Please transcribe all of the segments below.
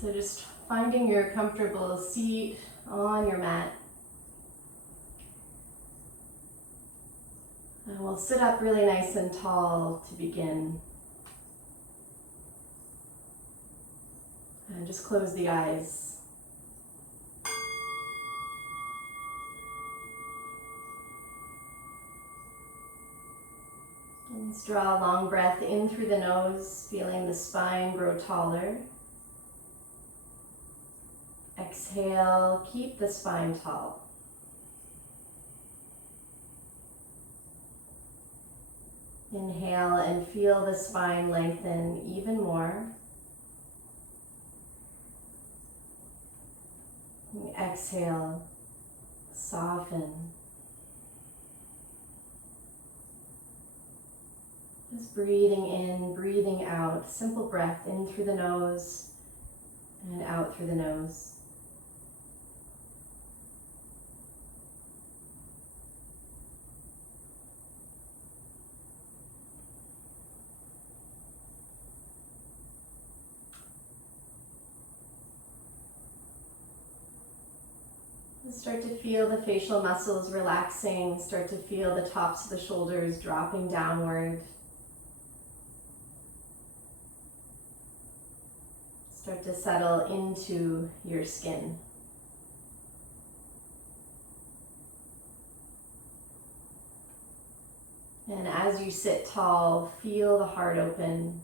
So just finding your comfortable seat on your mat. And we'll sit up really nice and tall to begin. And just close the eyes. And let's draw a long breath in through the nose, feeling the spine grow taller. Exhale, keep the spine tall. Inhale and feel the spine lengthen even more. And exhale, soften. Just breathing in, breathing out. Simple breath in through the nose and out through the nose. Start to feel the facial muscles relaxing. Start to feel the tops of the shoulders dropping downward. Start to settle into your skin. And as you sit tall, feel the heart open.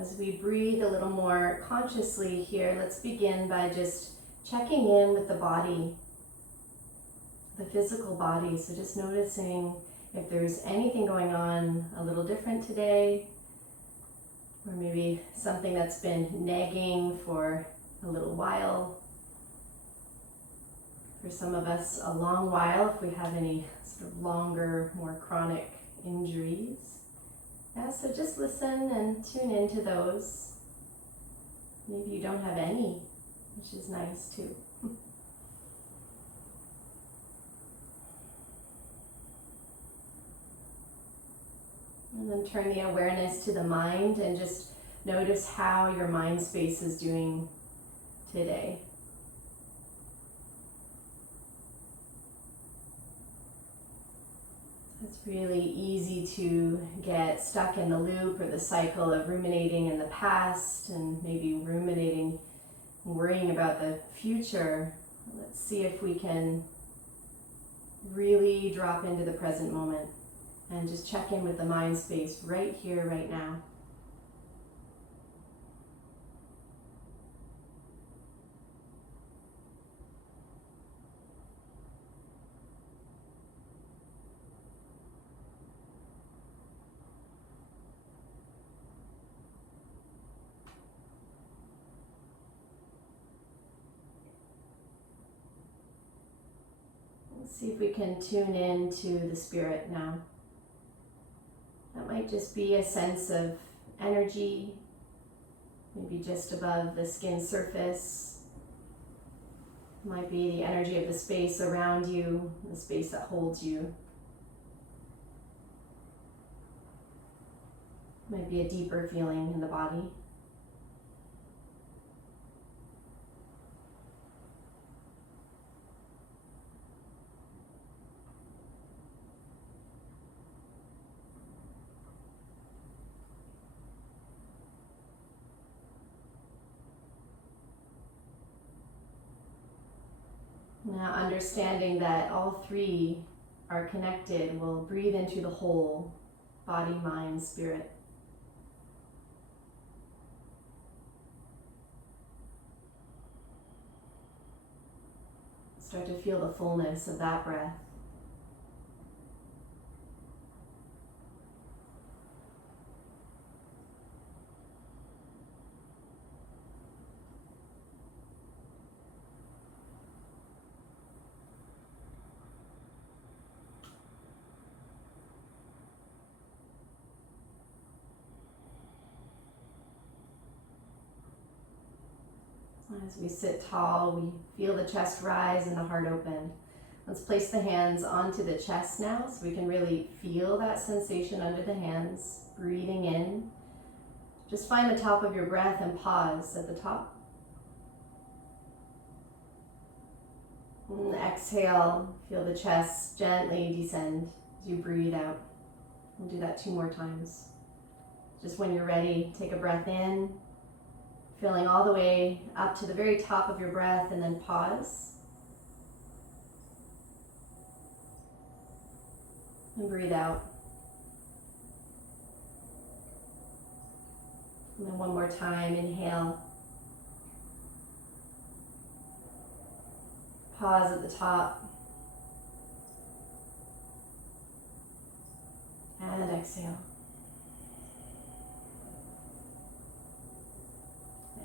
As we breathe a little more consciously here, let's begin by just checking in with the body, the physical body. So just noticing if there's anything going on a little different today, or maybe something that's been nagging for a little while. For some of us, a long while, if we have any sort of longer, more chronic injuries. Yeah, so just listen and tune into those. Maybe you don't have any, which is nice too. And then turn the awareness to the mind and just notice how your mind space is doing today. It's really easy to get stuck in the loop or the cycle of ruminating in the past and maybe ruminating, worrying about the future. Let's see if we can really drop into the present moment and just check in with the mind space right here, right now. Let's see if we can tune in to the spirit now. That might just be a sense of energy, maybe just above the skin surface. It might be the energy of the space around you, the space that holds you. It might be a deeper feeling in the body. Now, understanding that all three are connected, we'll breathe into the whole, body, mind, spirit. Start to feel the fullness of that breath. As we sit tall, we feel the chest rise and the heart open. Let's place the hands onto the chest now so we can really feel that sensation under the hands. Breathing in. Just find the top of your breath and pause at the top. And exhale, feel the chest gently descend as you breathe out. We'll do that 2 more times. Just when you're ready, take a breath in, filling all the way up to the very top of your breath, and then pause. And breathe out. And then 1 more time, inhale. Pause at the top. And exhale.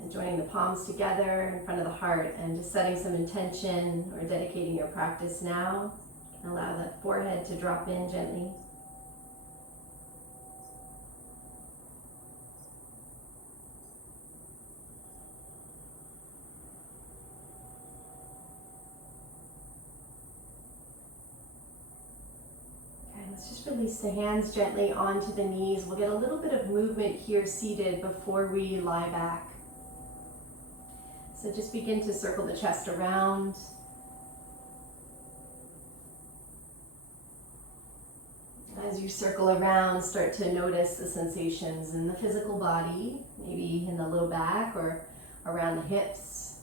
And joining the palms together in front of the heart and just setting some intention or dedicating your practice now. You can allow that forehead to drop in gently. Let's just release the hands gently onto the knees. We'll get a little bit of movement here seated before we lie back. So just begin to circle the chest around. As you circle around, start to notice the sensations in the physical body, maybe in the low back or around the hips,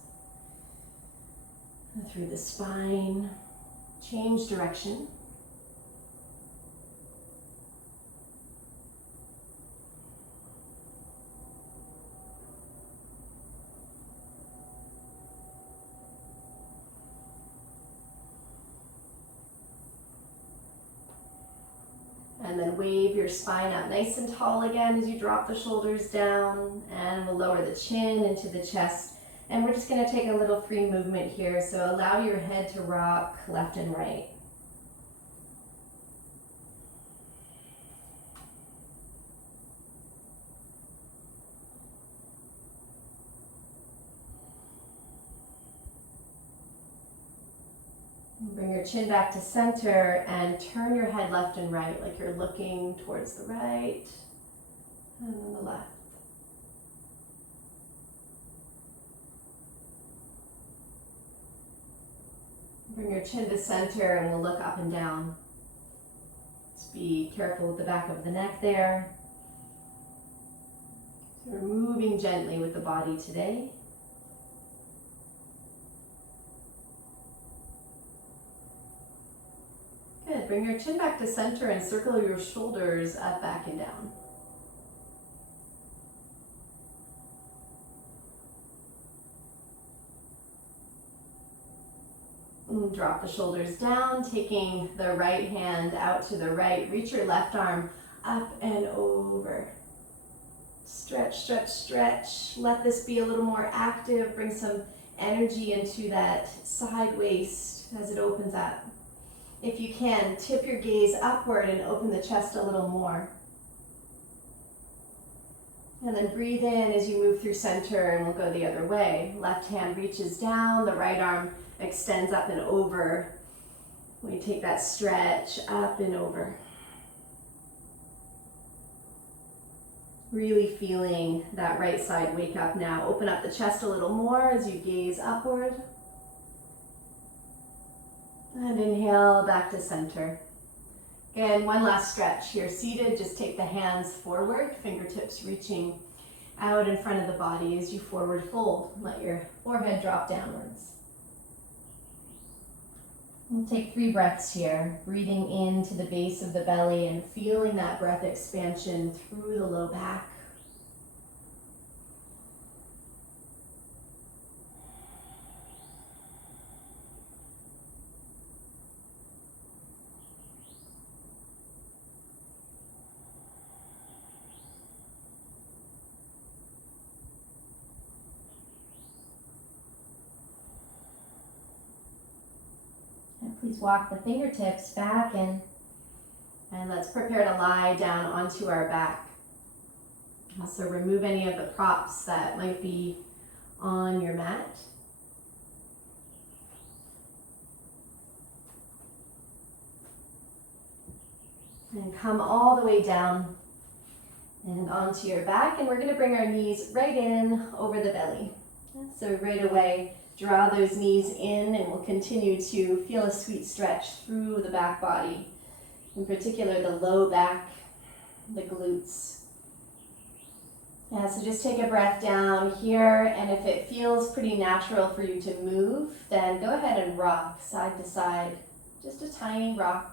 through the spine. Change direction. And then wave your spine up nice and tall again as you drop the shoulders down, and we'll lower the chin into the chest. And we're just going to take a little free movement here, so allow your head to rock left and right. Bring your chin back to center and turn your head left and right, like you're looking towards the right and then the left. Bring your chin to center and we'll look up and down. Just be careful with the back of the neck there. So we're moving gently with the body today. Good. Bring your chin back to center and circle your shoulders up, back, and down. And drop the shoulders down, taking the right hand out to the right. Reach your left arm up and over. Stretch, stretch, stretch. Let this be a little more active. Bring some energy into that side waist as it opens up. If you can, tip your gaze upward and open the chest a little more. And then breathe in as you move through center, and we'll go the other way. Left hand reaches down, the right arm extends up and over. We take that stretch up and over. Really feeling that right side wake up now. Open up the chest a little more as you gaze upward. And inhale back to center. Again, one last stretch here. Seated, just take the hands forward, fingertips reaching out in front of the body as you forward fold. Let your forehead drop downwards. And take 3 breaths here, breathing into the base of the belly and feeling that breath expansion through the low back. Please walk the fingertips back and let's prepare to lie down onto our back. Also remove any of the props that might be on your mat. And come all the way down and onto your back, and we're going to bring our knees right in over the belly. So right away, draw those knees in, and we'll continue to feel a sweet stretch through the back body, in particular the low back, the glutes. Yeah, so just take a breath down here, and if it feels pretty natural for you to move, then go ahead and rock side to side, just a tiny rock.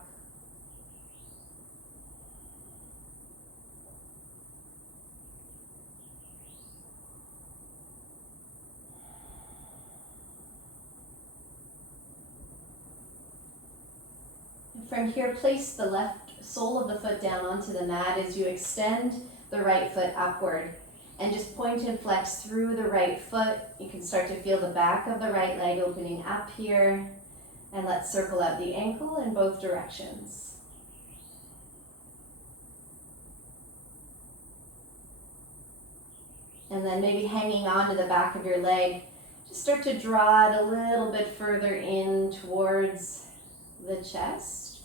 From here, place the left sole of the foot down onto the mat as you extend the right foot upward. And just point and flex through the right foot. You can start to feel the back of the right leg opening up here. And let's circle out the ankle in both directions. And then maybe hanging onto the back of your leg, just start to draw it a little bit further in towards the chest,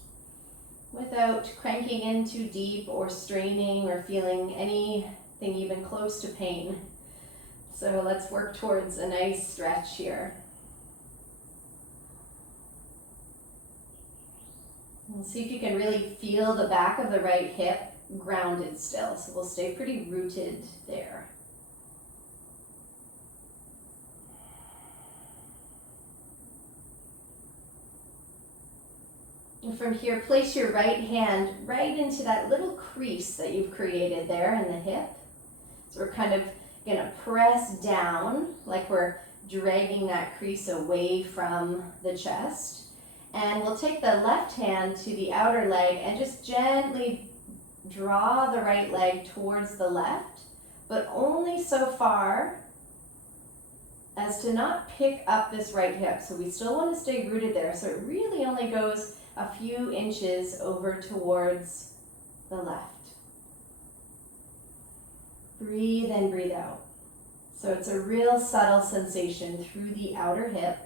without cranking in too deep or straining or feeling anything even close to pain. So let's work towards a nice stretch here. And see if you can really feel the back of the right hip grounded still. So we'll stay pretty rooted there. And from here, place your right hand right into that little crease that you've created there in the hip. So we're kind of going to press down like we're dragging that crease away from the chest. And we'll take the left hand to the outer leg and just gently draw the right leg towards the left, but only so far as to not pick up this right hip. So we still want to stay rooted there. So it really only goes a few inches over towards the left. Breathe in, breathe out. So it's a real subtle sensation through the outer hip.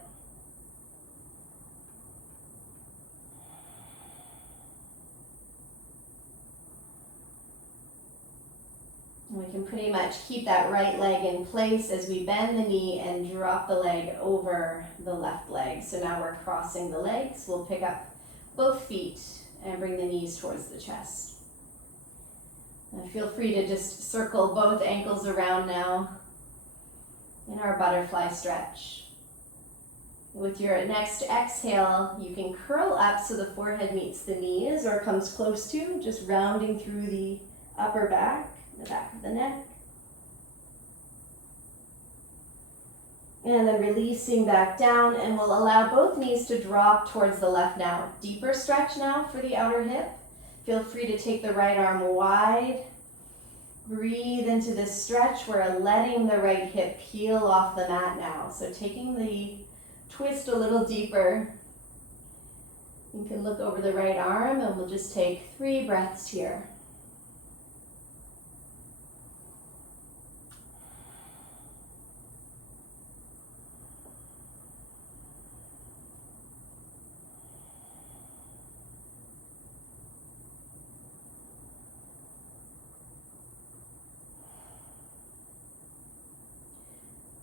And we can pretty much keep that right leg in place as we bend the knee and drop the leg over the left leg. So now we're crossing the legs. We'll pick up both feet and bring the knees towards the chest. And feel free to just circle both ankles around now in our butterfly stretch. With your next exhale, you can curl up so the forehead meets the knees or comes close to, just rounding through the upper back, the back of the neck. And then releasing back down, and we'll allow both knees to drop towards the left now. Deeper stretch now for the outer hip. Feel free to take the right arm wide. Breathe into this stretch. We're letting the right hip peel off the mat now. So taking the twist a little deeper. You can look over the right arm, and we'll just take 3 breaths here.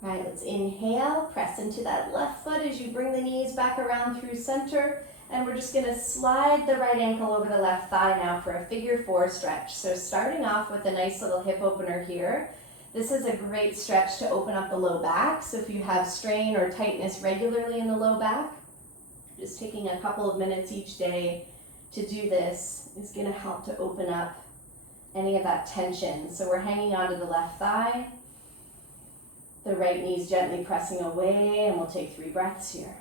All right, let's inhale, press into that left foot as you bring the knees back around through center. And we're just gonna slide the right ankle over the left thigh now for a figure 4 stretch. So starting off with a nice little hip opener here. This is a great stretch to open up the low back. So if you have strain or tightness regularly in the low back, just taking a couple of minutes each day to do this is gonna help to open up any of that tension. So we're hanging onto the left thigh. The right knee's gently pressing away, and we'll take 3 breaths here.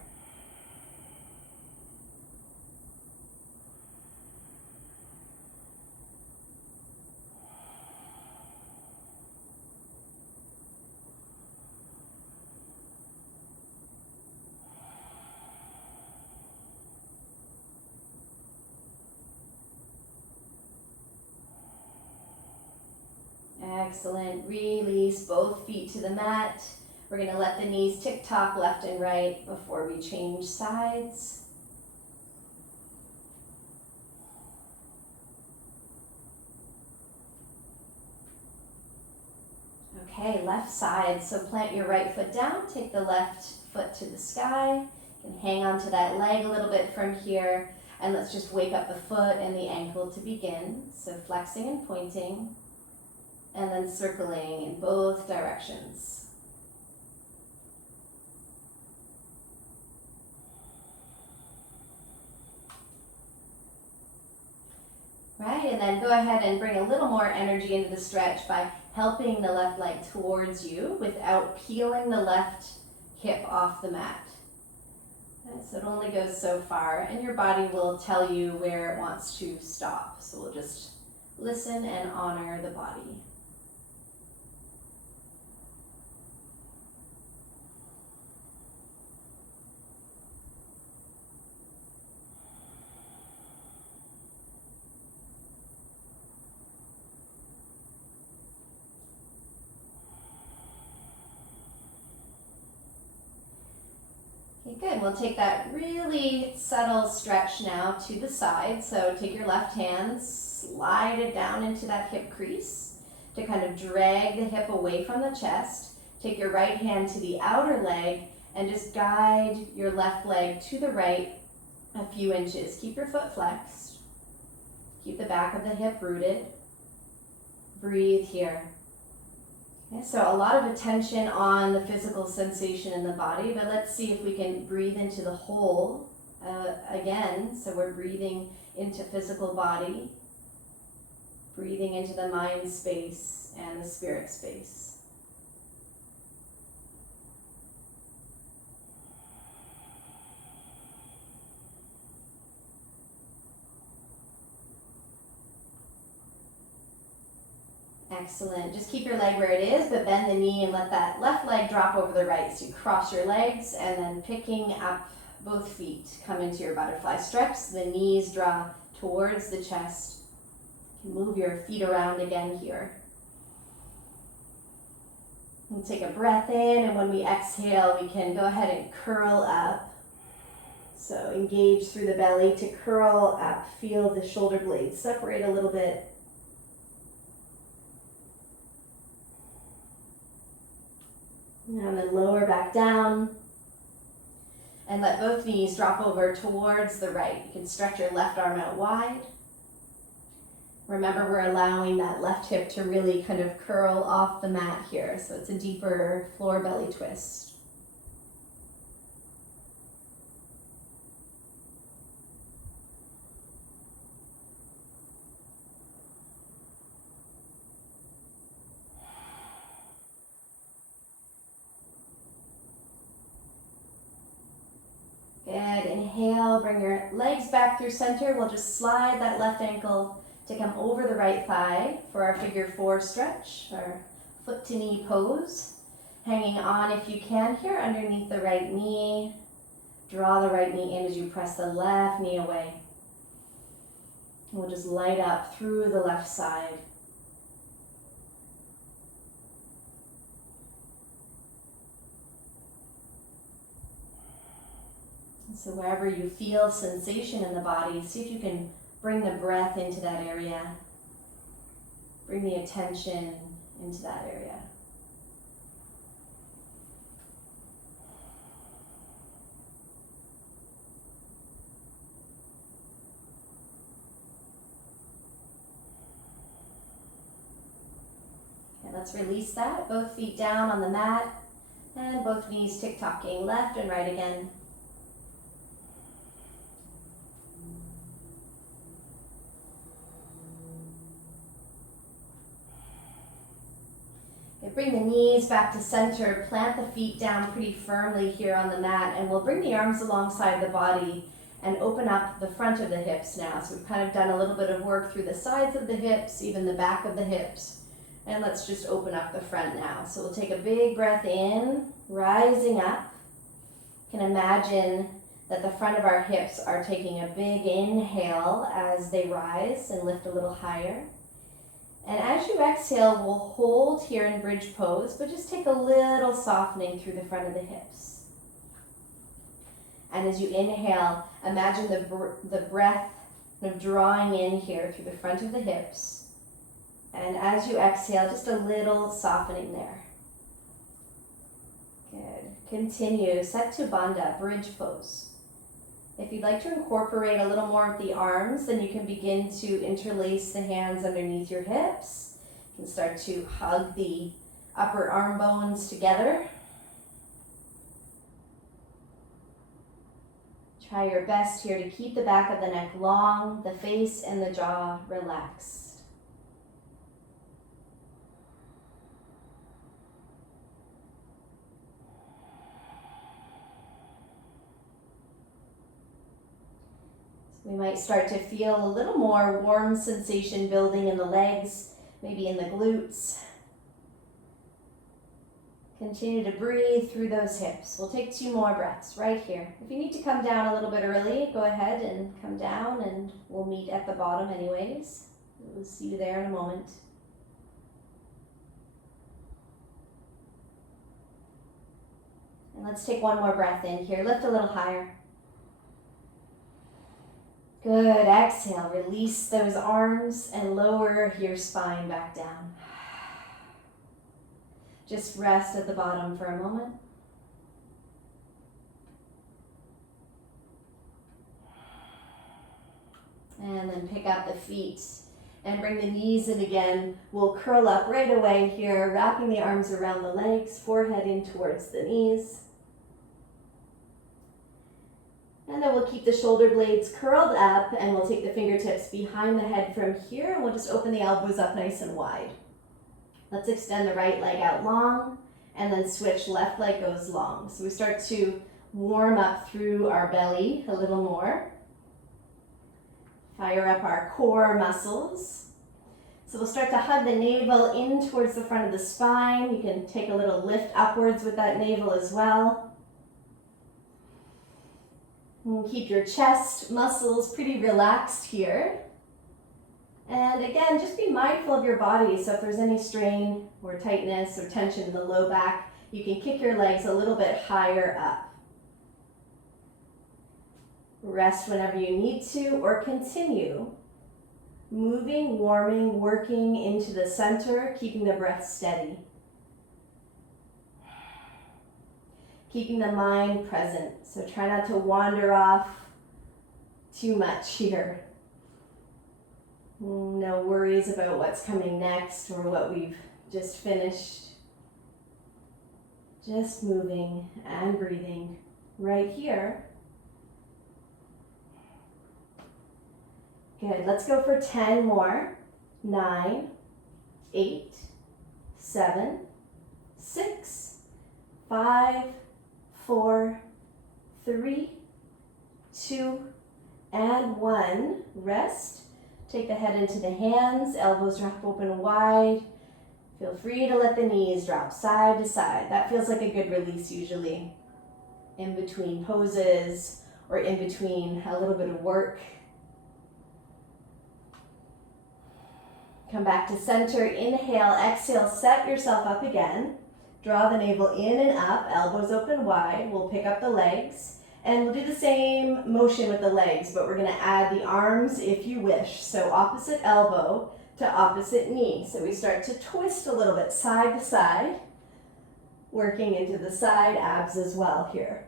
Excellent. Release both feet to the mat. We're going to let the knees tick-tock left and right before we change sides. Okay, left side. So plant your right foot down, take the left foot to the sky, and hang on to that leg a little bit from here. And let's just wake up the foot and the ankle to begin. So flexing and pointing, and then circling in both directions. Right, and then go ahead and bring a little more energy into the stretch by helping the left leg towards you without peeling the left hip off the mat. Okay, so it only goes so far, and your body will tell you where it wants to stop. So we'll just listen and honor the body. Okay, good. We'll take that really subtle stretch now to the side. So take your left hand, slide it down into that hip crease to kind of drag the hip away from the chest. Take your right hand to the outer leg and just guide your left leg to the right a few inches. Keep your foot flexed. Keep the back of the hip rooted. Breathe here. Okay, so a lot of attention on the physical sensation in the body, but let's see if we can breathe into the whole again. So we're breathing into physical body, breathing into the mind space and the spirit space. Excellent. Just keep your leg where it is, but bend the knee and let that left leg drop over the right. So you cross your legs and then picking up both feet. Come into your butterfly stretch. So the knees draw towards the chest. You can move your feet around again here. And take a breath in, and when we exhale, we can go ahead and curl up. So engage through the belly to curl up. Feel the shoulder blades separate a little bit. And then lower back down. And let both knees drop over towards the right. You can stretch your left arm out wide. Remember, we're allowing that left hip to really kind of curl off the mat here. So it's a deeper floor belly twist. Good. Inhale, bring your legs back through center. We'll just slide that left ankle to come over the right thigh for our figure 4 stretch, our foot to knee pose. Hanging on if you can here underneath the right knee. Draw the right knee in as you press the left knee away. And we'll just light up through the left side. So wherever you feel sensation in the body, see if you can bring the breath into that area. Bring the attention into that area. Okay, let's release that. Both feet down on the mat and both knees tick-tocking left and right again. Bring the knees back to center, plant the feet down pretty firmly here on the mat, and we'll bring the arms alongside the body and open up the front of the hips now. So we've kind of done a little bit of work through the sides of the hips, even the back of the hips. And let's just open up the front now. So we'll take a big breath in, rising up. You can imagine that the front of our hips are taking a big inhale as they rise and lift a little higher. And as you exhale, we'll hold here in bridge pose, but just take a little softening through the front of the hips. And as you inhale, imagine the breath drawing in here through the front of the hips. And as you exhale, just a little softening there. Good. Continue. Setu Bandha, bridge pose. If you'd like to incorporate a little more of the arms, then you can begin to interlace the hands underneath your hips. You can start to hug the upper arm bones together. Try your best here to keep the back of the neck long, the face and the jaw relaxed. We might start to feel a little more warm sensation building in the legs, maybe in the glutes. Continue to breathe through those hips. We'll take 2 more breaths right here. If you need to come down a little bit early, go ahead and come down and we'll meet at the bottom anyways. We'll see you there in a moment. And let's take 1 more breath in here. Lift a little higher. Good. Exhale. Release those arms and lower your spine back down. Just rest at the bottom for a moment. And then pick up the feet and bring the knees in again. We'll curl up right away here, wrapping the arms around the legs, forehead in towards the knees. And then we'll keep the shoulder blades curled up and we'll take the fingertips behind the head from here and we'll just open the elbows up nice and wide. Let's extend the right leg out long and then switch, left leg goes long. So we start to warm up through our belly a little more. Fire up our core muscles. So we'll start to hug the navel in towards the front of the spine. You can take a little lift upwards with that navel as well. And keep your chest muscles pretty relaxed here. And again, just be mindful of your body. So if there's any strain or tightness or tension in the low back, you can kick your legs a little bit higher up. Rest whenever you need to or continue moving, warming, working into the center, keeping the breath steady. Keeping the mind present. So try not to wander off too much here. No worries about what's coming next or what we've just finished. Just moving and breathing right here. Good. Let's go for 10 more. 9, 8, 7, 6, 5, 4, 3, 2, and 1. Rest. Take the head into the hands, elbows drop open wide. Feel free to let the knees drop side to side. That feels like a good release usually. In between poses or in between a little bit of work. Come back to center, inhale, exhale, set yourself up again. Draw the navel in and up, elbows open wide. We'll pick up the legs. And we'll do the same motion with the legs, but we're going to add the arms if you wish. So opposite elbow to opposite knee. So we start to twist a little bit side to side, working into the side abs as well here.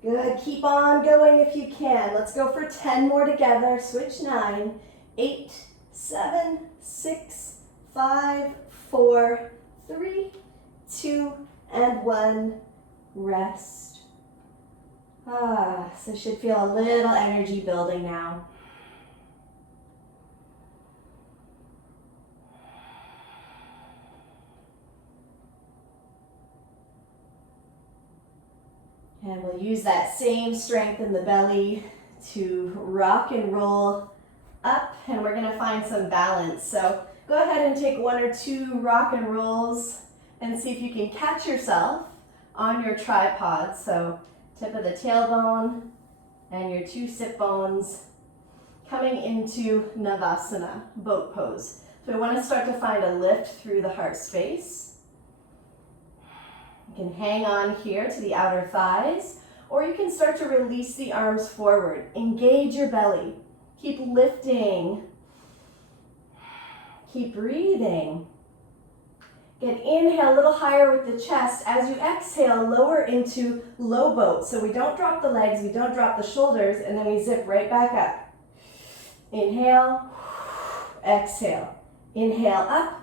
Good, keep on going if you can. Let's go for 10 more together. Switch 9, 8, 7, 6, 5, 4, 3, 2, and 1. Rest. So should feel a little energy building now. And we'll use that same strength in the belly to rock and roll up, and we're going to find some balance. So go ahead and take 1 or 2 rock and rolls and see if you can catch yourself on your tripod. So Tip of the tailbone and your 2 sit bones coming into Navasana, boat pose. So we want to start to find a lift through the heart space. You can hang on here to the outer thighs, or you can start to release the arms forward. Engage your belly. Keep lifting. Keep breathing. Again, inhale a little higher with the chest. As you exhale, lower into low boat. So we don't drop the legs, we don't drop the shoulders, and then we zip right back up. Inhale, exhale. Inhale up,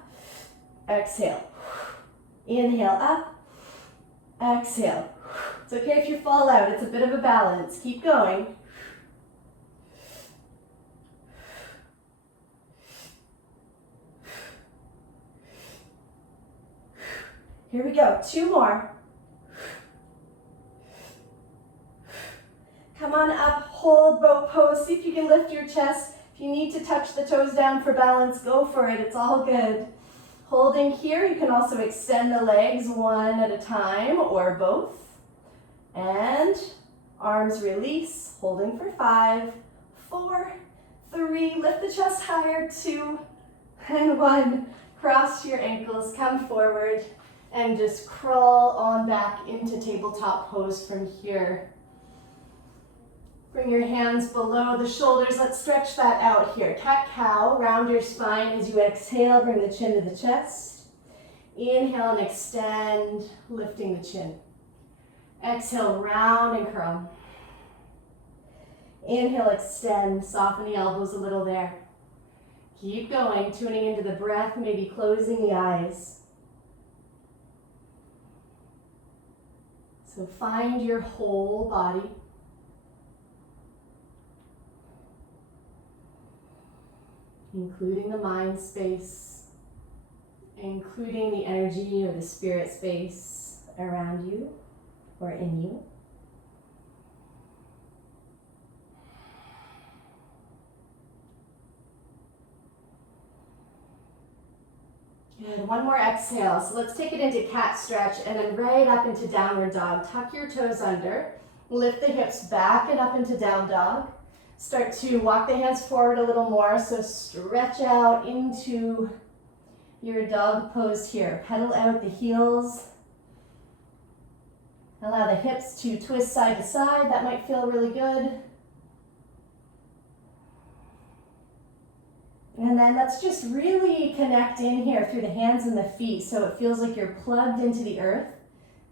exhale. Inhale up, exhale. It's okay if you fall out, it's a bit of a balance. Keep going. Here we go, 2 more. Come on up, hold boat pose. See if you can lift your chest. If you need to touch the toes down for balance, go for it, it's all good. Holding here, you can also extend the legs one at a time or both. And arms release, holding for 5, 4, 3, lift the chest higher, 2, and 1. Cross your ankles, come forward, and just crawl on back into tabletop pose from here. Bring your hands below the shoulders. Let's stretch that out here. Cat-cow, round your spine as you exhale, bring the chin to the chest. Inhale and extend, lifting the chin. Exhale, round and curl. Inhale, extend, soften the elbows a little there. Keep going, tuning into the breath, maybe closing the eyes. So find your whole body. Including the mind space, including the energy or the spirit space around you or in you. Good, one more exhale. So let's take it into cat stretch and then right up into downward dog. Tuck your toes under, lift the hips back and up into down dog. Start to walk the hands forward a little more, so stretch out into your dog pose here. Pedal out the heels. Allow the hips to twist side to side. That might feel really good. And then let's just really connect in here through the hands and the feet so it feels like you're plugged into the earth.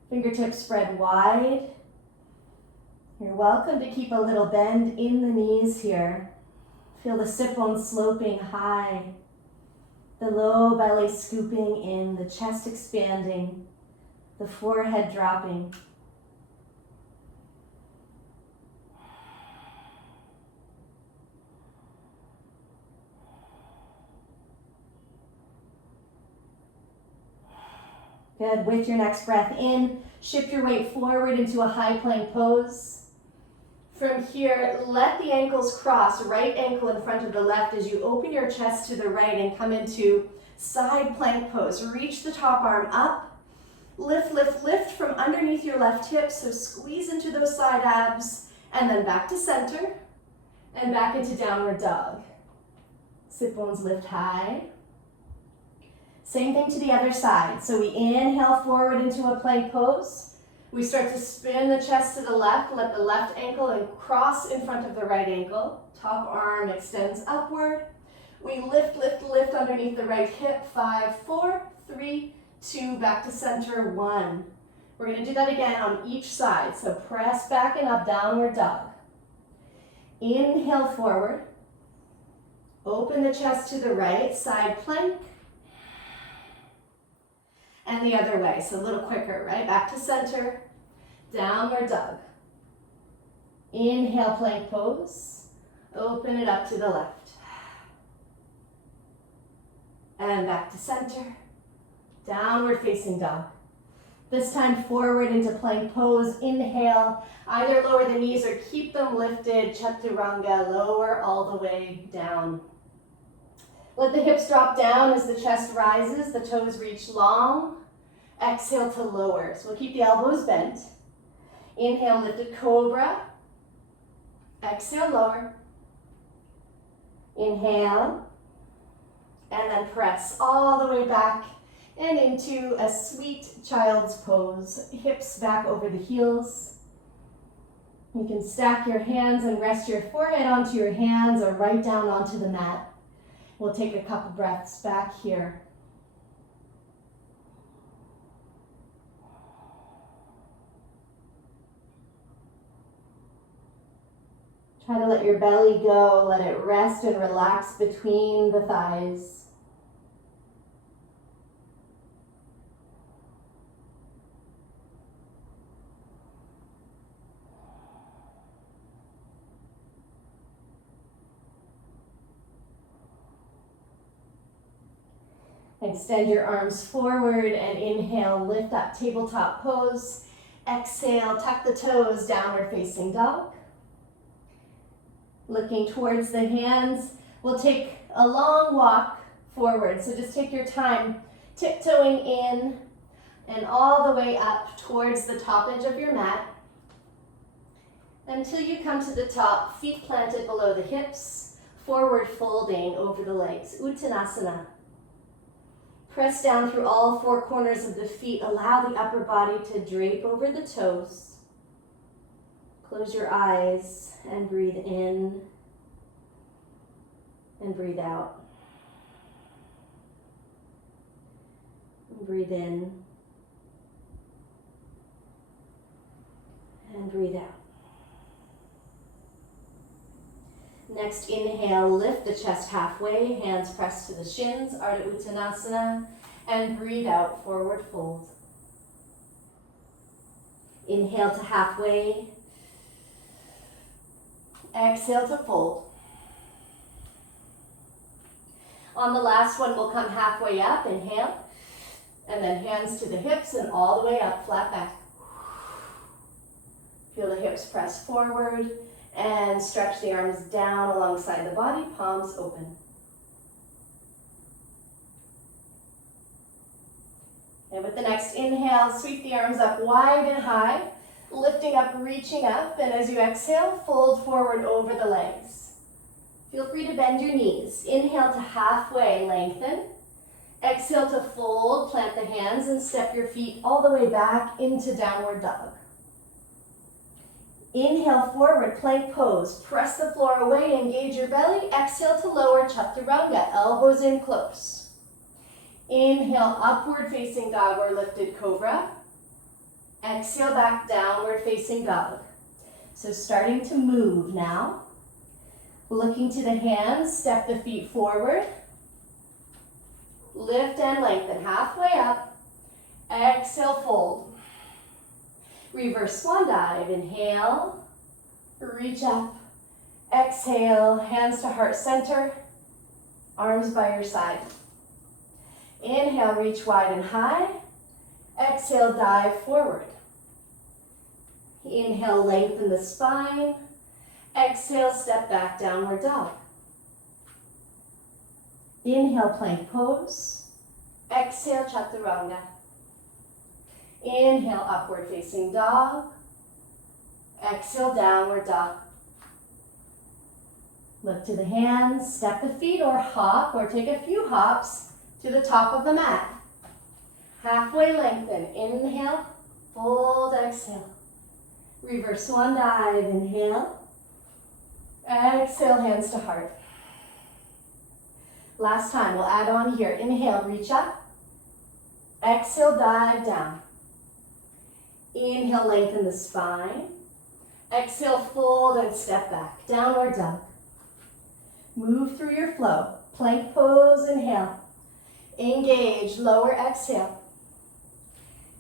Fingertips spread wide. You're welcome to keep a little bend in the knees here. Feel the sit bones sloping high, the low belly scooping in, the chest expanding, the forehead dropping. Good, with your next breath in, shift your weight forward into a high plank pose. From here, let the ankles cross, right ankle in front of the left as you open your chest to the right and come into side plank pose. Reach the top arm up, lift, lift, lift from underneath your left hip, so squeeze into those side abs, and then back to center, and back into downward dog. Sit bones lift high. Same thing to the other side. So we inhale forward into a plank pose. We start to spin the chest to the left, let the left ankle and cross in front of the right ankle. Top arm extends upward. We lift, lift, lift underneath the right hip. 5, 4, 3, 2, back to center, 1. We're gonna do that again on each side. So press back and up, downward dog. Inhale forward. Open the chest to the right, side plank. And the other way, so a little quicker, right? Back to center, downward dog. Inhale, plank pose. Open it up to the left. And back to center, downward facing dog. This time forward into plank pose. Inhale, either lower the knees or keep them lifted. Chaturanga, lower all the way down. Let the hips drop down as the chest rises, the toes reach long. Exhale to lower. So we'll keep the elbows bent. Inhale, lifted cobra. Exhale, lower. Inhale, and then press all the way back and into a sweet child's pose. Hips back over the heels. You can stack your hands and rest your forehead onto your hands or right down onto the mat. We'll take a couple breaths back here. Try to let your belly go, let it rest and relax between the thighs. Extend your arms forward and inhale, lift up, tabletop pose. Exhale, tuck the toes, downward facing dog. Looking towards the hands, we'll take a long walk forward. So just take your time tiptoeing in and all the way up towards the top edge of your mat until you come to the top, feet planted below the hips, forward folding over the legs, Uttanasana. Press down through all four corners of the feet. Allow the upper body to drape over the toes. Close your eyes and breathe in and breathe out. And breathe in and breathe out. Next, inhale, lift the chest halfway, hands pressed to the shins, Ardha Uttanasana, and breathe out, forward fold. Inhale to halfway. Exhale to fold. On the last one, we'll come halfway up, inhale, and then hands to the hips and all the way up, flat back. Feel the hips press forward and stretch the arms down alongside the body, palms open. And with the next inhale, sweep the arms up wide and high, lifting up, reaching up, and as you exhale, fold forward over the legs. Feel free to bend your knees. Inhale to halfway, lengthen. Exhale to fold, plant the hands, and step your feet all the way back into downward dog. Inhale forward, plank pose. Press the floor away, engage your belly. Exhale to lower, chaturanga, elbows in close. Inhale, upward facing dog or lifted cobra. Exhale back, downward facing dog. So starting to move now. Looking to the hands, step the feet forward. Lift and lengthen, halfway up. Exhale, fold. Reverse swan dive, inhale, reach up. Exhale, hands to heart center, arms by your side. Inhale, reach wide and high. Exhale, dive forward. Inhale, lengthen the spine. Exhale, step back, downward dog. Inhale, plank pose. Exhale, chaturanga. Inhale, upward facing dog. Exhale, downward dog. Look to the hands, step the feet or hop or take a few hops to the top of the mat. Halfway lengthen, inhale, fold, exhale. Reverse swan dive, inhale. Exhale, hands to heart. Last time, we'll add on here. Inhale, reach up. Exhale, dive down. Inhale, lengthen the spine. Exhale, fold and step back. Downward dog. Move through your flow. Plank pose, inhale. Engage, lower, exhale.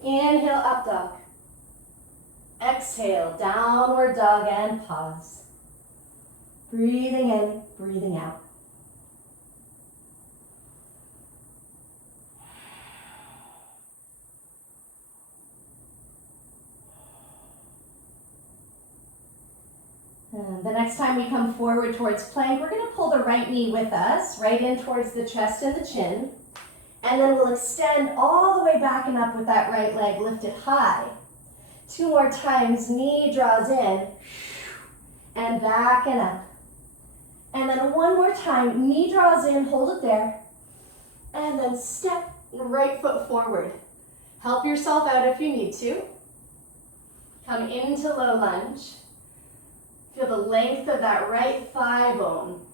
Inhale, up dog. Exhale, downward dog and pause. Breathing in, breathing out. And the next time we come forward towards plank, we're going to pull the right knee with us, right in towards the chest and the chin. And then we'll extend all the way back and up with that right leg lifted high. 2 more times, knee draws in, and back and up. And then 1 more time, knee draws in, hold it there, and then step right foot forward. Help yourself out if you need to. Come into low lunge. Feel the length of that right thigh bone.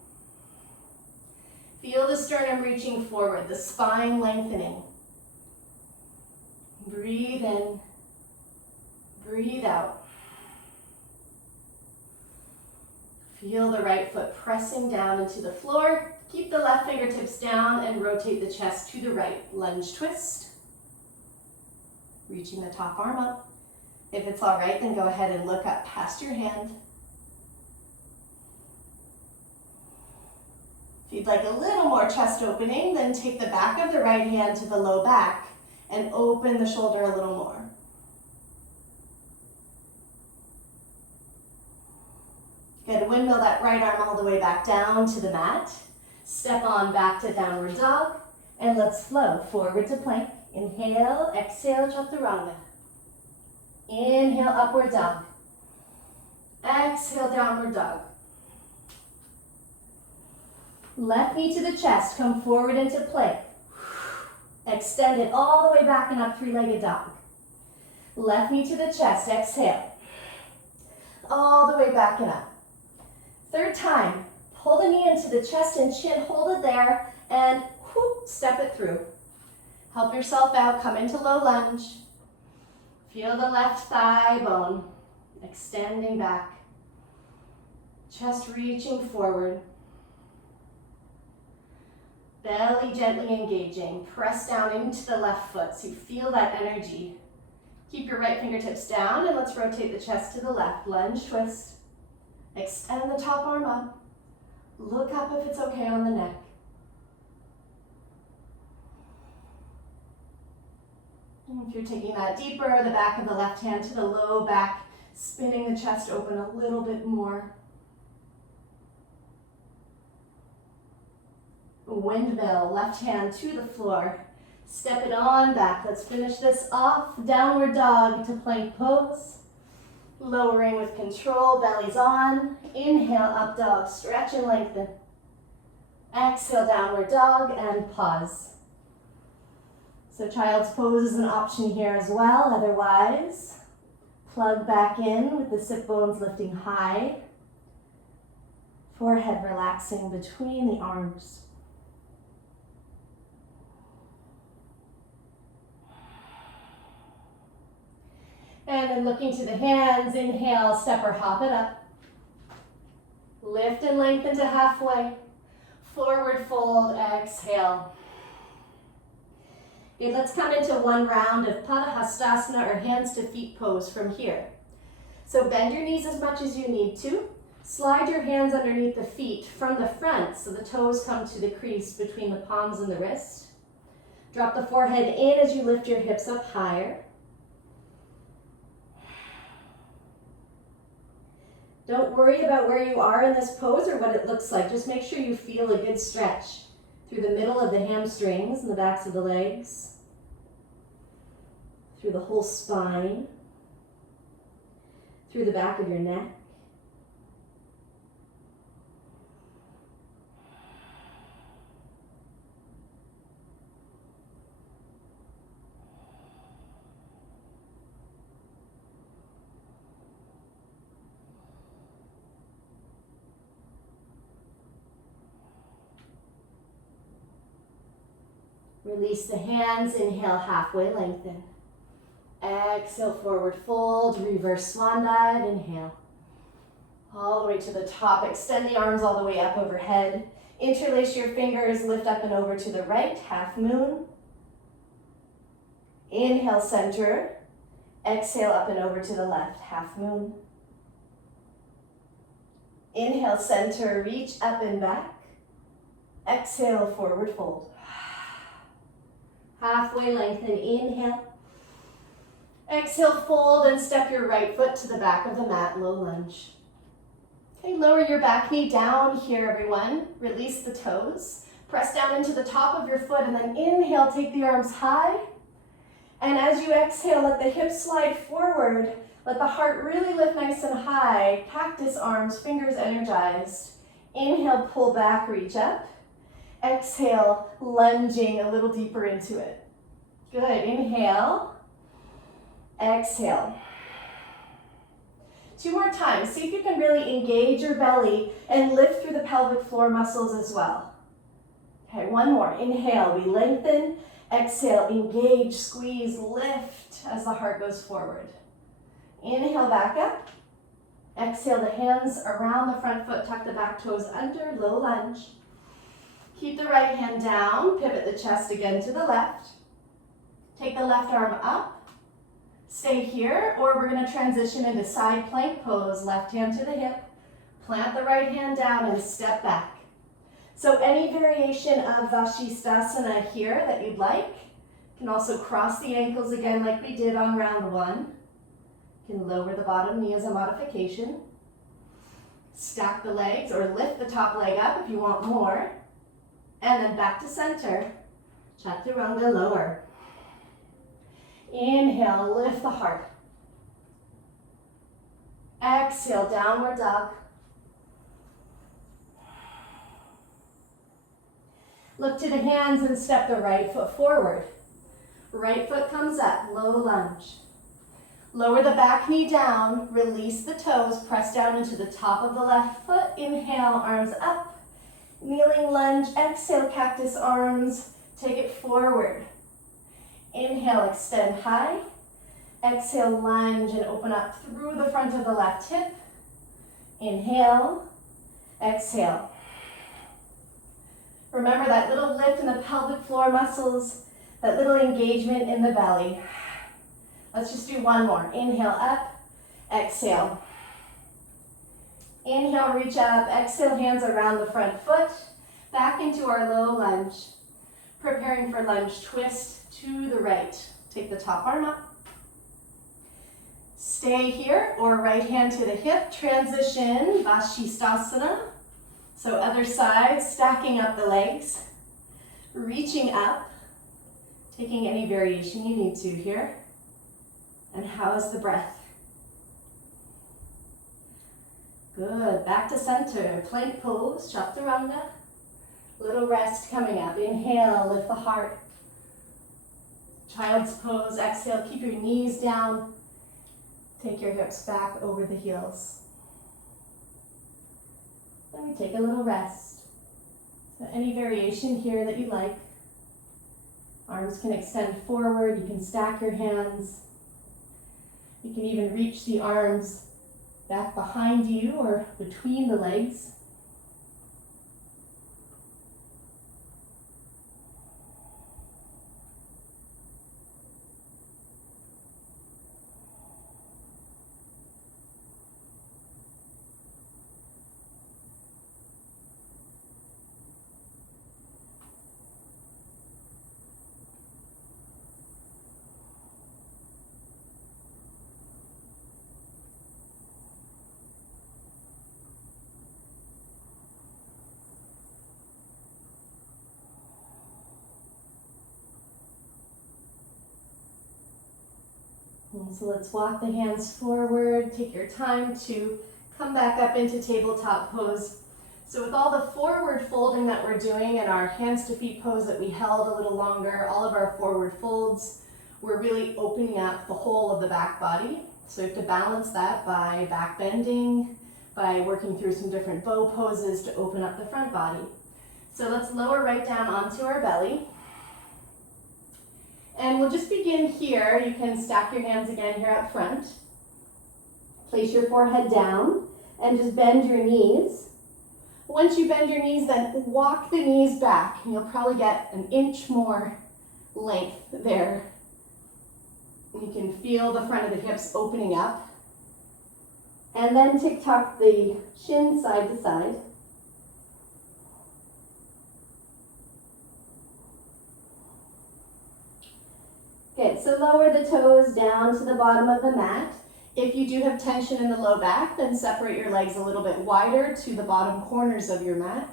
Feel the sternum reaching forward, the spine lengthening. Breathe in, breathe out. Feel the right foot pressing down into the floor. Keep the left fingertips down and rotate the chest to the right. Lunge twist. Reaching the top arm up. If it's all right, then go ahead and look up past your hand. If you'd like a little more chest opening, then take the back of the right hand to the low back and open the shoulder a little more. Good, windmill that right arm all the way back down to the mat. Step on back to downward dog, and let's flow forward to plank. Inhale, exhale, chaturanga. Inhale, upward dog. Exhale, downward dog. Left knee to the chest, come forward into plank. Extend it all the way back and up, 3-legged dog. Left knee to the chest, exhale. All the way back and up. 3rd time, pull the knee into the chest and chin, hold it there, and whoop, step it through. Help yourself out, come into low lunge. Feel the left thigh bone, extending back. Chest reaching forward. Belly gently engaging. Press down into the left foot so you feel that energy. Keep your right fingertips down and let's rotate the chest to the left. Lunge twist. Extend the top arm up. Look up if it's okay on the neck. And if you're taking that deeper, the back of the left hand to the low back, spinning the chest open a little bit more. Windmill, left hand to the floor. Step it on back. Let's finish this off. Downward dog to plank pose. Lowering with control, belly's on. Inhale, up dog, stretch and lengthen. Exhale, downward dog, and pause. So child's pose is an option here as well. Otherwise, plug back in with the sit bones lifting high. Forehead relaxing between the arms. And then looking to the hands, inhale, step or hop it up. Lift and lengthen to halfway. Forward fold, exhale. Okay, let's come into one round of Padahastasana or hands to feet pose from here. So bend your knees as much as you need to. Slide your hands underneath the feet from the front so the toes come to the crease between the palms and the wrist. Drop the forehead in as you lift your hips up higher. Don't worry about where you are in this pose or what it looks like. Just make sure you feel a good stretch through the middle of the hamstrings and the backs of the legs, through the whole spine, through the back of your neck. Release the hands, inhale, halfway lengthen. Exhale, forward fold, reverse swan dive, inhale. All the way to the top, extend the arms all the way up overhead. Interlace your fingers, lift up and over to the right, half moon. Inhale, center. Exhale, up and over to the left, half moon. Inhale, center, reach up and back. Exhale, forward fold. Halfway lengthen, inhale. Exhale, fold and step your right foot to the back of the mat, low lunge. Okay, lower your back knee down here, everyone. Release the toes. Press down into the top of your foot and then inhale, take the arms high. And as you exhale, let the hips slide forward. Let the heart really lift nice and high. Cactus arms, fingers energized. Inhale, pull back, reach up. Exhale, lunging a little deeper into it. Good, inhale. Exhale. 2 more times. See if you can really engage your belly and lift through the pelvic floor muscles as well. Okay, 1 more. Inhale, we lengthen. Exhale, engage, squeeze, lift as the heart goes forward. Inhale, back up. Exhale, the hands around the front foot, tuck the back toes under, low lunge. Keep the right hand down, pivot the chest again to the left. Take the left arm up. Stay here, or we're going to transition into side plank pose, left hand to the hip. Plant the right hand down and step back. So any variation of Vashisthasana here that you'd like. You can also cross the ankles again like we did on round 1. You can lower the bottom knee as a modification. Stack the legs or lift the top leg up if you want more. And then back to center. Chaturanga lower. Inhale, lift the heart. Exhale, downward dog. Look to the hands and step the right foot forward. Right foot comes up, low lunge. Lower the back knee down, release the toes, press down into the top of the left foot. Inhale, arms up. Kneeling lunge, exhale, cactus arms. Take it forward. Inhale, extend high. Exhale, lunge and open up through the front of the left hip. Inhale, exhale. Remember that little lift in the pelvic floor muscles, that little engagement in the belly. Let's just do 1 more. Inhale, up, exhale. Inhale, reach up, exhale, hands around the front foot, back into our low lunge. Preparing for lunge twist to the right. Take the top arm up. Stay here, or right hand to the hip, transition, Vashisthasana. So other side, stacking up the legs, reaching up, taking any variation you need to here. And how's the breath? Good, back to center, plank pose, Chaturanga. Little rest coming up. Inhale, lift the heart. Child's pose, exhale, keep your knees down. Take your hips back over the heels. Then we take a little rest. So any variation here that you like. Arms can extend forward, you can stack your hands. You can even reach the arms back behind you or between the legs. And so let's walk the hands forward. Take your time to come back up into tabletop pose. So with all the forward folding that we're doing and our hands to feet pose that we held a little longer, all of our forward folds, we're really opening up the whole of the back body. So you have to balance that by back bending, by working through some different bow poses to open up the front body. So let's lower right down onto our belly. And we'll just begin here. You can stack your hands again here up front. Place your forehead down and just bend your knees. Once you bend your knees, then walk the knees back. And you'll probably get an inch more length there. You can feel the front of the hips opening up. And then tick-tock the shin side to side. Okay, so lower the toes down to the bottom of the mat. If you do have tension in the low back, then separate your legs a little bit wider to the bottom corners of your mat.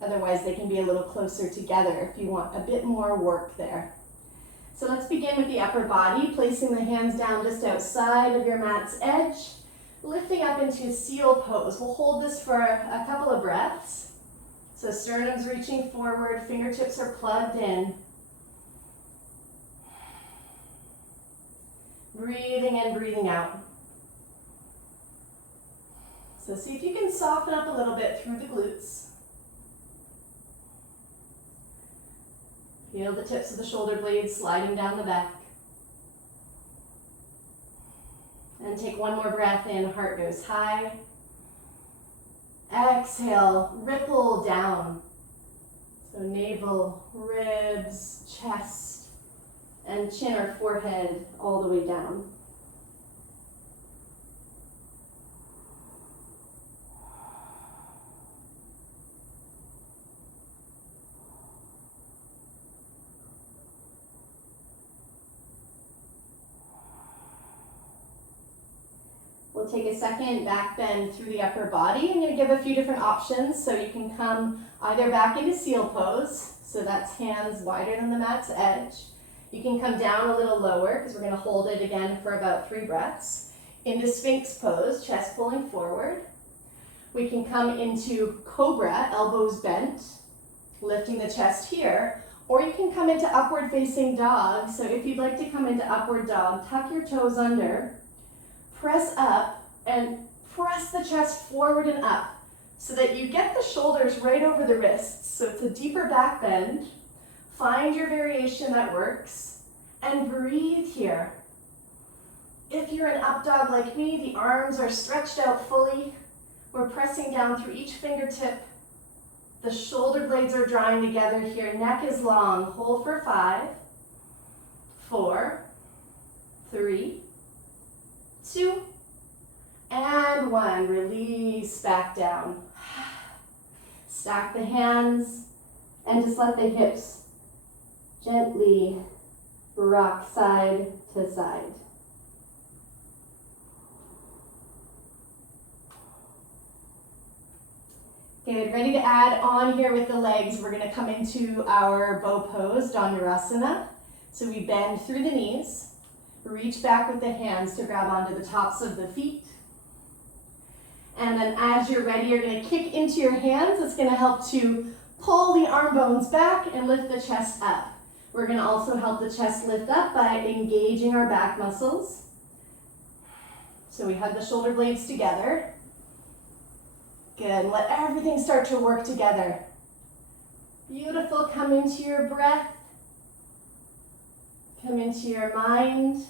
Otherwise, they can be a little closer together if you want a bit more work there. So let's begin with the upper body, placing the hands down just outside of your mat's edge, lifting up into seal pose. We'll hold this for a couple of breaths. So sternum's reaching forward, fingertips are plugged in. Breathing in, breathing out. So see if you can soften up a little bit through the glutes. Feel the tips of the shoulder blades sliding down the back. And take one more breath in, heart goes high. Exhale, ripple down. So navel, ribs, chest, and chin or forehead all the way down. We'll take a second back bend through the upper body. I'm going to give a few different options so you can come either back into seal pose, so that's hands wider than the mat's edge. You can come down a little lower because we're going to hold it again for about 3 breaths. Into Sphinx pose, chest pulling forward. We can come into Cobra, elbows bent, lifting the chest here. Or you can come into upward facing dog. So if you'd like to come into upward dog, tuck your toes under. Press up and press the chest forward and up so that you get the shoulders right over the wrists. So it's a deeper back bend. Find your variation that works and breathe here. If you're an up dog like me, the arms are stretched out fully. We're pressing down through each fingertip. The shoulder blades are drawing together here. Neck is long. Hold for 5, 4, 3, 2, and 1. Release back down. Stack the hands and just let the hips gently rock side to side. Good, ready to add on here with the legs. We're going to come into our bow pose, Dhanurasana. So we bend through the knees. Reach back with the hands to grab onto the tops of the feet. And then as you're ready, you're going to kick into your hands. It's going to help to pull the arm bones back and lift the chest up. We're going to also help the chest lift up by engaging our back muscles. So we hug the shoulder blades together. Good, let everything start to work together. Beautiful, come into your breath. Come into your mind,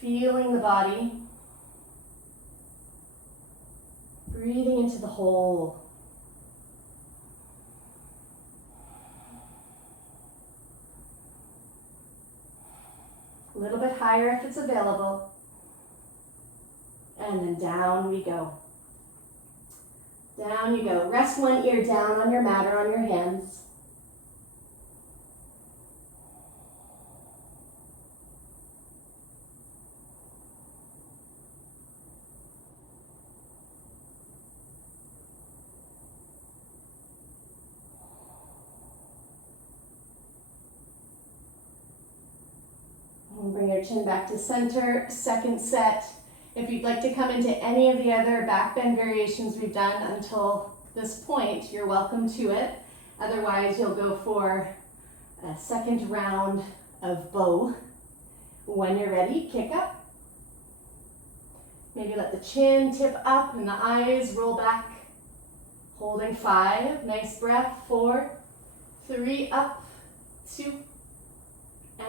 feeling the body, breathing into the whole. A little bit higher if it's available, and then down we go. Down you go. Rest one ear down on your mat or on your hands. Bring your chin back to center, second set. If you'd like to come into any of the other back bend variations we've done until this point, you're welcome to it. Otherwise, you'll go for a second round of bow. When you're ready, kick up. Maybe let the chin tip up and the eyes roll back. Holding 5, nice breath, 4, 3, up, 2,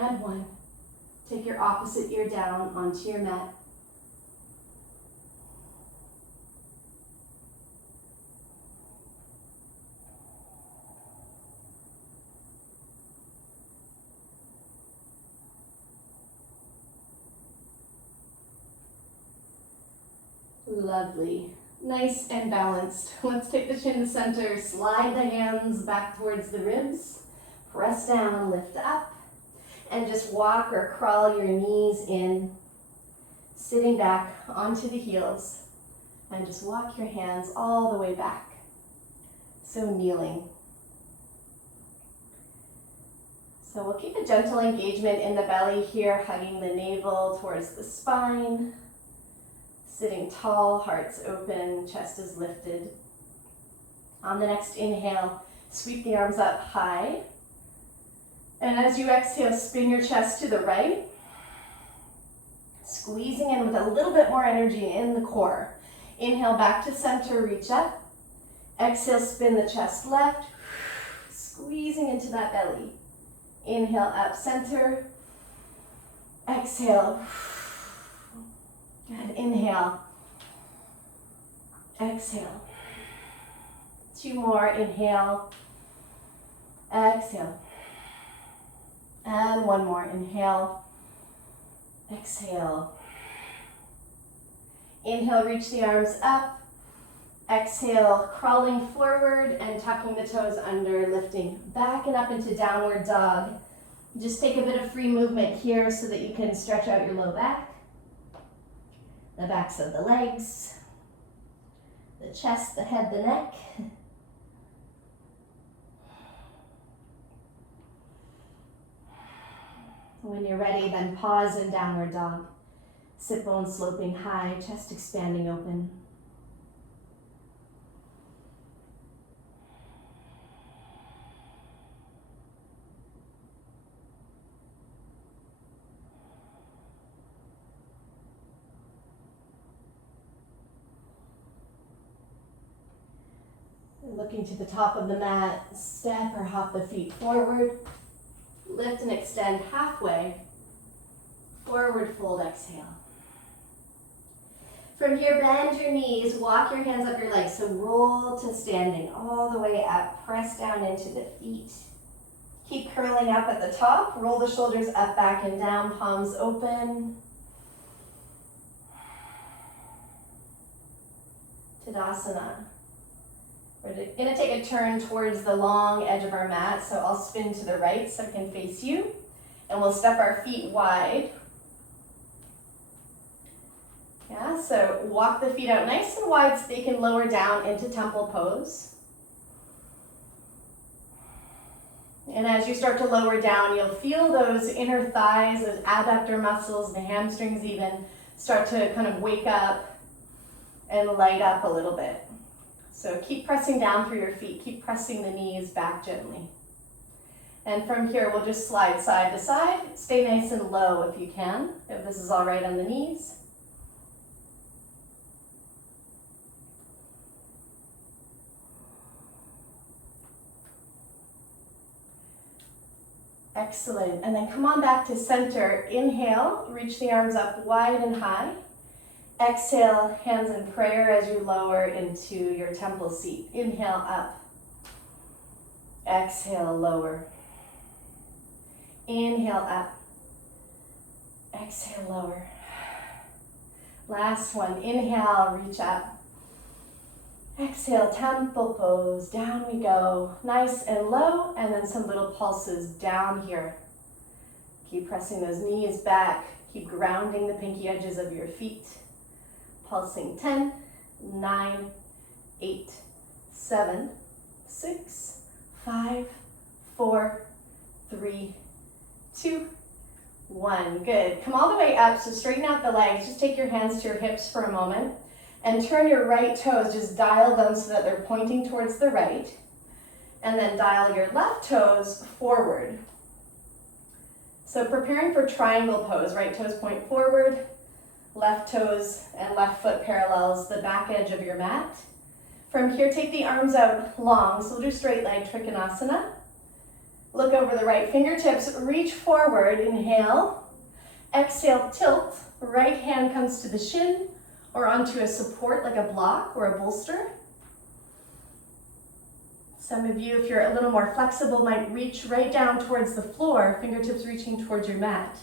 and 1. Take your opposite ear down onto your mat. Lovely. Nice and balanced. Let's take the chin to center, slide the hands back towards the ribs, press down, lift up, and just walk or crawl your knees in, sitting back onto the heels, and just walk your hands all the way back. So kneeling. So we'll keep a gentle engagement in the belly here, hugging the navel towards the spine. Sitting tall, heart's open, chest is lifted. On the next inhale, sweep the arms up high. And as you exhale, spin your chest to the right. Squeezing in with a little bit more energy in the core. Inhale back to center, reach up. Exhale, spin the chest left. Squeezing into that belly. Inhale, up center. Exhale. And inhale. Exhale. 2 more. Inhale. Exhale. And 1 more. Inhale. Exhale. Inhale, reach the arms up. Exhale, crawling forward and tucking the toes under, lifting back and up into downward dog. Just take a bit of free movement here so that you can stretch out your low back, the backs of the legs, the chest, the head, the neck. When you're ready, then pause in downward dog. Sit bones sloping high, chest expanding open. Looking to the top of the mat, step or hop the feet forward. Lift and extend halfway. Forward fold, exhale. From here, bend your knees, walk your hands up your legs. So roll to standing all the way up. Press down into the feet. Keep curling up at the top. Roll the shoulders up, back, and down. Palms open. Tadasana. We're going to take a turn towards the long edge of our mat, so I'll spin to the right so I can face you, and we'll step our feet wide. Yeah, so walk the feet out nice and wide so they can lower down into temple pose. And as you start to lower down, you'll feel those inner thighs, those adductor muscles, the hamstrings even, start to kind of wake up and light up a little bit. So keep pressing down through your feet. Keep pressing the knees back gently. And from here, we'll just slide side to side. Stay nice and low if you can, if this is all right on the knees. Excellent. And then come on back to center. Inhale, reach the arms up wide and high. Exhale, hands in prayer as you lower into your temple seat. Inhale, up. Exhale, lower. Inhale, up. Exhale, lower. Last one. Inhale, reach up. Exhale, temple pose. Down we go. Nice and low, and then some little pulses down here. Keep pressing those knees back. Keep grounding the pinky edges of your feet. Pulsing 10, 9, 8, 7, 6, 5, 4, 3, 2, 1. Good. Come all the way up, so straighten out the legs. Just take your hands to your hips for a moment and turn your right toes. Just dial them so that they're pointing towards the right. And then dial your left toes forward. So preparing for triangle pose, right toes point forward, left toes and left foot parallels the back edge of your mat. From here, take the arms out long. So we'll do straight leg Trikonasana. Look over the right fingertips, reach forward, inhale. Exhale, tilt. Right hand comes to the shin or onto a support like a block or a bolster. Some of you, if you're a little more flexible, might reach right down towards the floor, fingertips reaching towards your mat.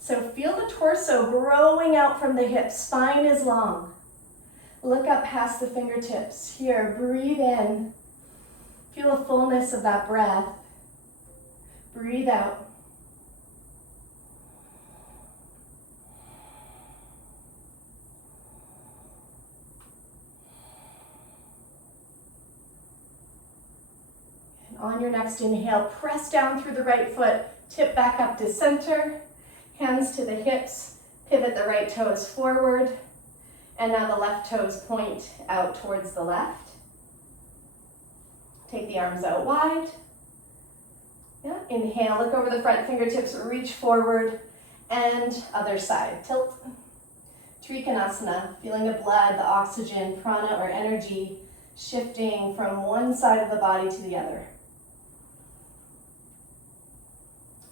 So feel the torso growing out from the hips, spine is long. Look up past the fingertips. Here, breathe in. Feel the fullness of that breath. Breathe out. On your next inhale, press down through the right foot, tip back up to center, hands to the hips, pivot the right toes forward, and now the left toes point out towards the left. Take the arms out wide. Yeah. Inhale, look over the front fingertips, reach forward, and other side, tilt. Trikonasana, feeling the blood, the oxygen, prana or energy shifting from one side of the body to the other.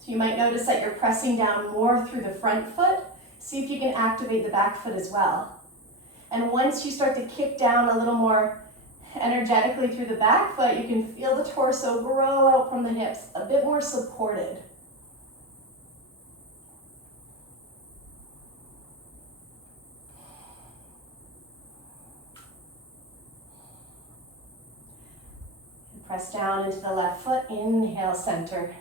So you might notice that you're pressing down more through the front foot. See if you can activate the back foot as well. And once you start to kick down a little more energetically through the back foot, you can feel the torso grow out from the hips, a bit more supported. Press down into the left foot, inhale, center.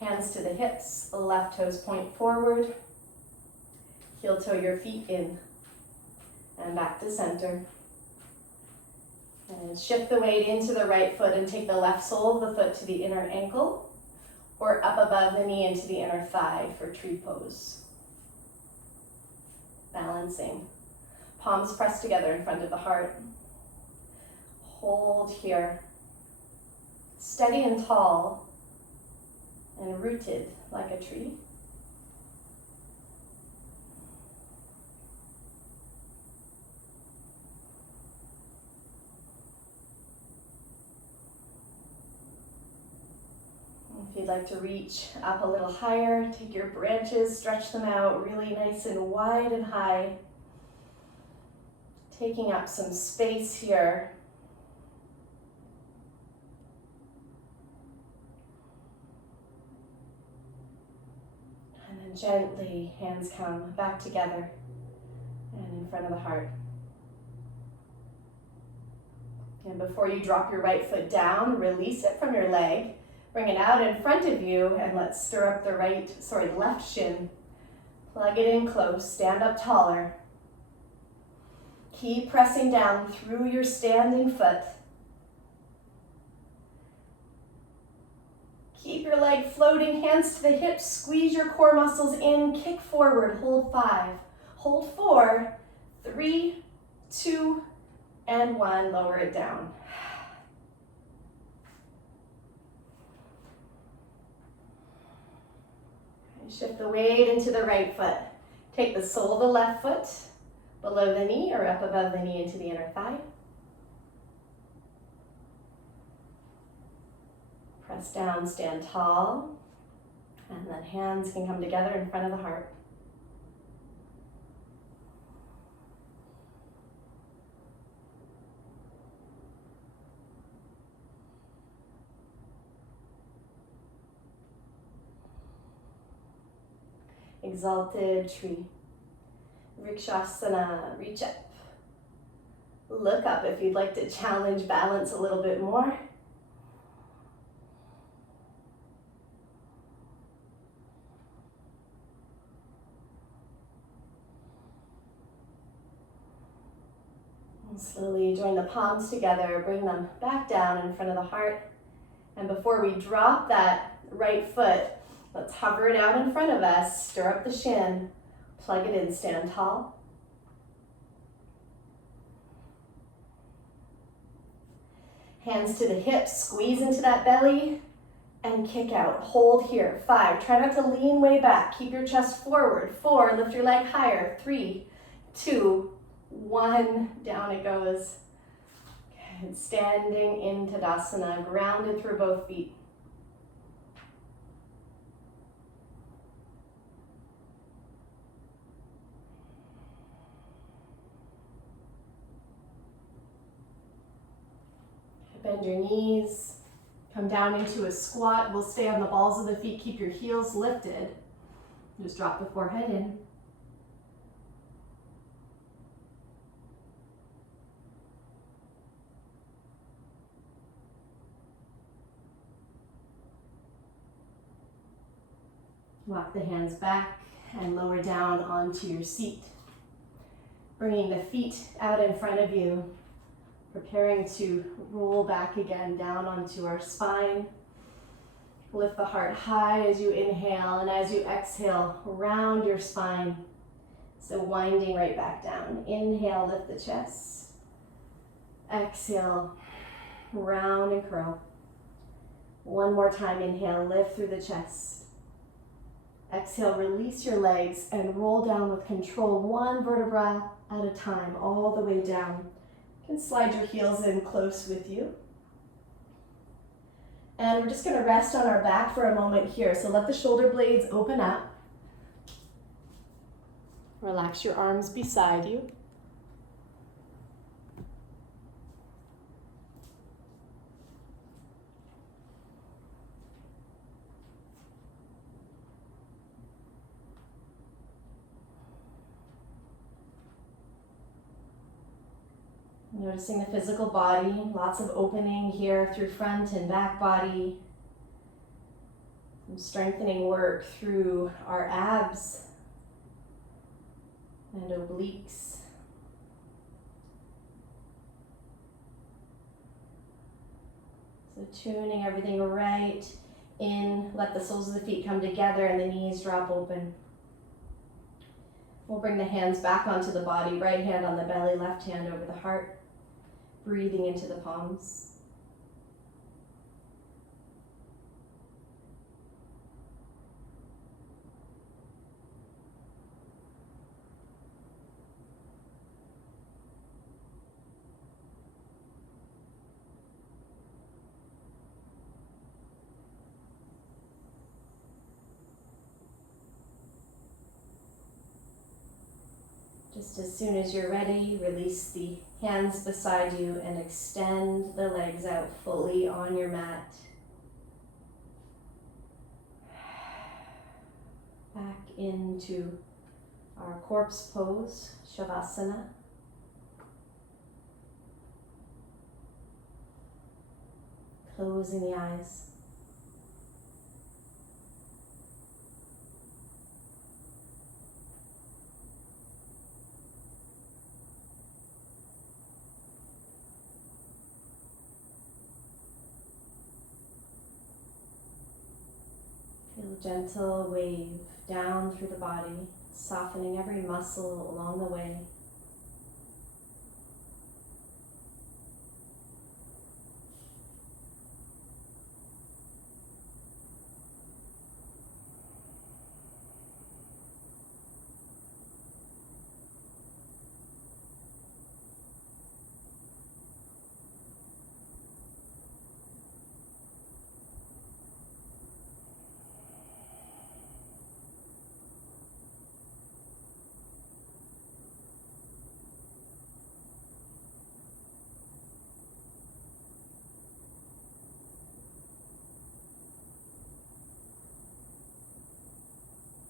Hands to the hips, left toes point forward. Heel toe your feet in. And back to center. And shift the weight into the right foot and take the left sole of the foot to the inner ankle, or up above the knee into the inner thigh for tree pose. Balancing. Palms pressed together in front of the heart. Hold here. Steady and tall, and rooted like a tree. If you'd like to reach up a little higher, take your branches, stretch them out really nice and wide and high. Taking up some space here. Gently, hands come back together and in front of the heart. And before you drop your right foot down, release it from your leg, bring it out in front of you, and let's stir up the left shin. Plug it in close, stand up taller. Keep pressing down through your standing foot. Keep your leg floating, hands to the hips, squeeze your core muscles in, kick forward, hold 5, hold 4, 3, 2, and 1, lower it down. Shift the weight into the right foot. Take the sole of the left foot below the knee or up above the knee into the inner thigh. Press down, stand tall, and then hands can come together in front of the heart. Exalted tree. Vrikshasana, reach up. Look up if you'd like to challenge balance a little bit more. Slowly join the palms together, bring them back down in front of the heart. And before we drop that right foot, let's hover it out in front of us, stir up the shin, plug it in, stand tall. Hands to the hips, squeeze into that belly, and kick out. Hold here, 5, try not to lean way back, keep your chest forward. 4, lift your leg higher. 3, 2, 1, down it goes. Good. Standing in Tadasana, grounded through both feet. Bend your knees, come down into a squat. We'll stay on the balls of the feet, keep your heels lifted. Just drop the forehead in. Walk the hands back and lower down onto your seat. Bringing the feet out in front of you. Preparing to roll back again down onto our spine. Lift the heart high as you inhale, and as you exhale, round your spine. So winding right back down. Inhale, lift the chest. Exhale, round and curl. One more time, inhale, lift through the chest. Exhale, release your legs and roll down with control, one vertebra at a time, all the way down. You can slide your heels in close with you. And we're just gonna rest on our back for a moment here. So let the shoulder blades open up. Relax your arms beside you. Noticing the physical body, lots of opening here through front and back body. Some strengthening work through our abs and obliques. So tuning everything right in, let the soles of the feet come together and the knees drop open. We'll bring the hands back onto the body, right hand on the belly, left hand over the heart. Breathing into the palms. Just as soon as you're ready, release the hands beside you and extend the legs out fully on your mat. Back into our corpse pose, Shavasana. Closing the eyes. Feel a gentle wave down through the body, softening every muscle along the way.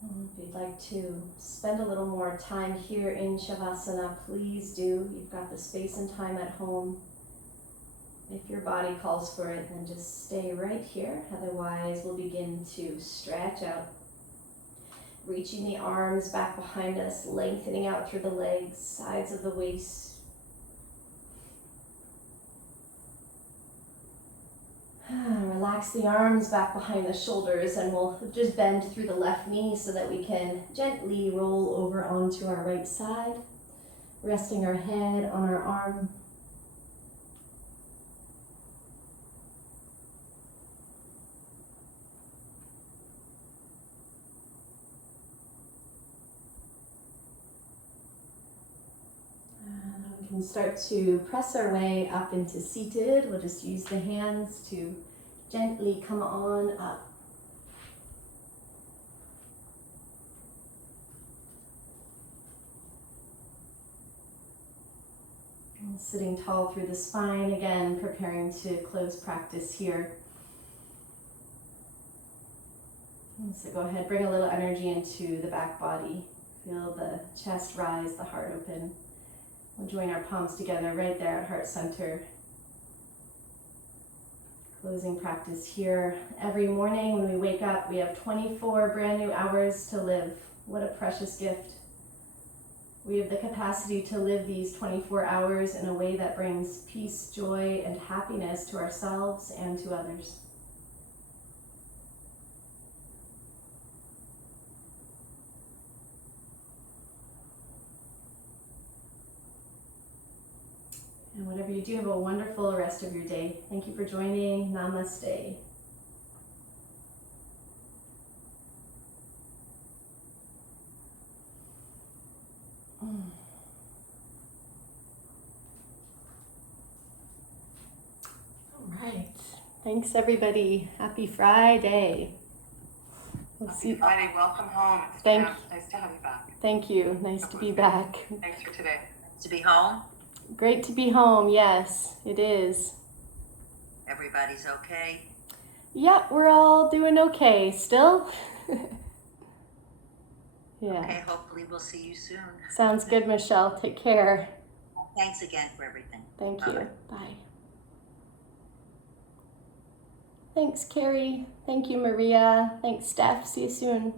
If you'd like to spend a little more time here in Shavasana, please do. You've got the space and time at home. If your body calls for it, then just stay right here. Otherwise, we'll begin to stretch out. Reaching the arms back behind us, lengthening out through the legs, sides of the waist. Relax the arms back behind the shoulders, and we'll just bend through the left knee so that we can gently roll over onto our right side, resting our head on our arm. We can start to press our way up into seated. We'll just use the hands to gently come on up. And sitting tall through the spine, again, preparing to close practice here. And so go ahead, bring a little energy into the back body. Feel the chest rise, the heart open. We'll join our palms together right there at heart center. Closing practice here. Every morning when we wake up, we have 24 brand new hours to live. What a precious gift. We have the capacity to live these 24 hours in a way that brings peace, joy, and happiness to ourselves and to others. And whatever you do, have a wonderful rest of your day. Thank you for joining. Namaste. All right. Thanks, everybody. Happy Friday. We'll see. Friday, welcome home. It's nice to have you back. Thank you. Nice to be back. Thanks for today. To be home. Great to be home. Yes, it is. Everybody's okay? Yep, we're all doing okay still. Yeah. Okay, hopefully we'll see you soon. Sounds good, Michelle. Take care. Thanks again for everything. Thank you. Bye. Bye. Thanks, Carrie. Thank you, Maria. Thanks, Steph. See you soon.